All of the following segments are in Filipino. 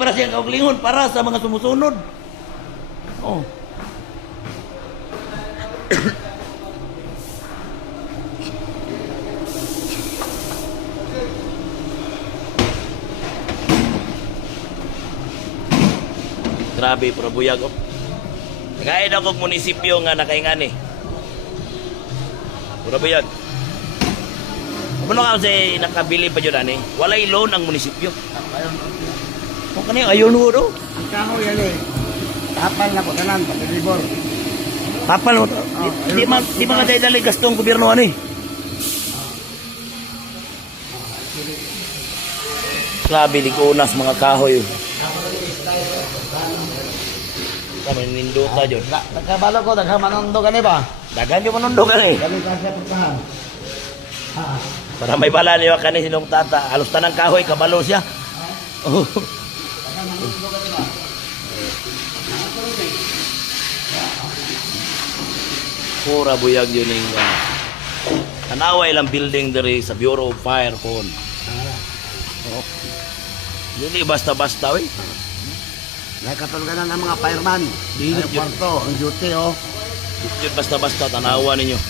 Para siyang kauglingon para sa mga sumusunod. Oh. Grabe, probuyag. Nagkain ako munisipyo nga nakaingani. Probuyag. Ano ka kasi nakabili pa dyan, ani? Walay loan ang munisipyo. O kanina, ayun mo do? Ang kahoy yan eh. Tapal na po tanan, pag-libor. Tapal mo. Di man ka dali gastong gobyerno, ani? Grabe, di ko unas mga kahoy. Kami ninduta dyan. Nagkabalo ko, nagkamanondo ka ni ba? Dagan yung manundo ka eh. Kami kasi pagkahan. Para may bala niyo ka ni sinong tata. Alos tanang kahoy, kabalo siya. Oh. Pura buyag yun yung tanaway lang building diri sa Bureau of Fire Con. Oh. Hindi basta-basta eh. Nakatulganan ng mga fireman. Dili Ay, kwarto, ang duty oh. Yun basta-basta tanawa ninyo.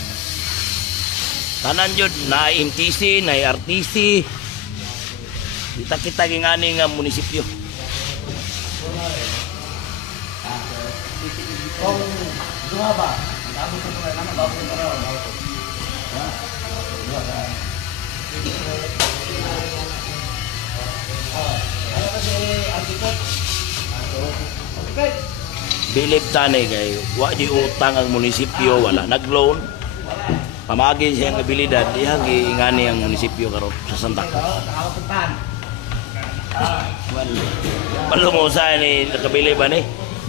Tanan yun, na MTC, na RTC. Kita-kita ngani nga munisipyo. Kung duha ba? Ang dami sa mga naman bago sa raw. Ano kasi architect? Bilib tani kay wa di utang ang munisipyo, wala nag-loan. Pamagin siya ang abilidad, diha giingani ang munisipyo karon sa Santa Cruz. Palo mo sa ni nakabili ba ni?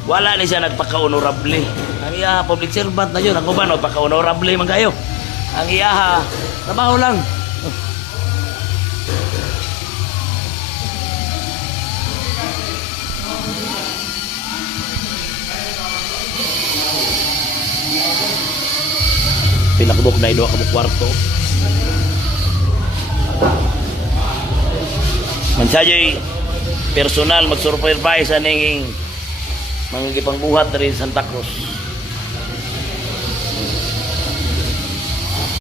Wala ni siya nagpaka-honorable. Ang iya public servant na yun, ako ba nagpaka-honorable man kayo? Ang iya trabaho lang. Pinakbok na ido ka kwarto. Mansayay personal mag-supervise aning mga gipangbuhat dari Santa Cruz.